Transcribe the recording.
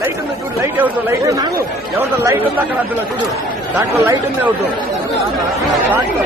light ఉంది చూడు, light ఎవరితో లైట్ ఎవరితో లైట్ ఉంది అక్కడ అందులో చూడు, దాంట్లో లైట్ ఉంది ఎవరితో దాంట్లో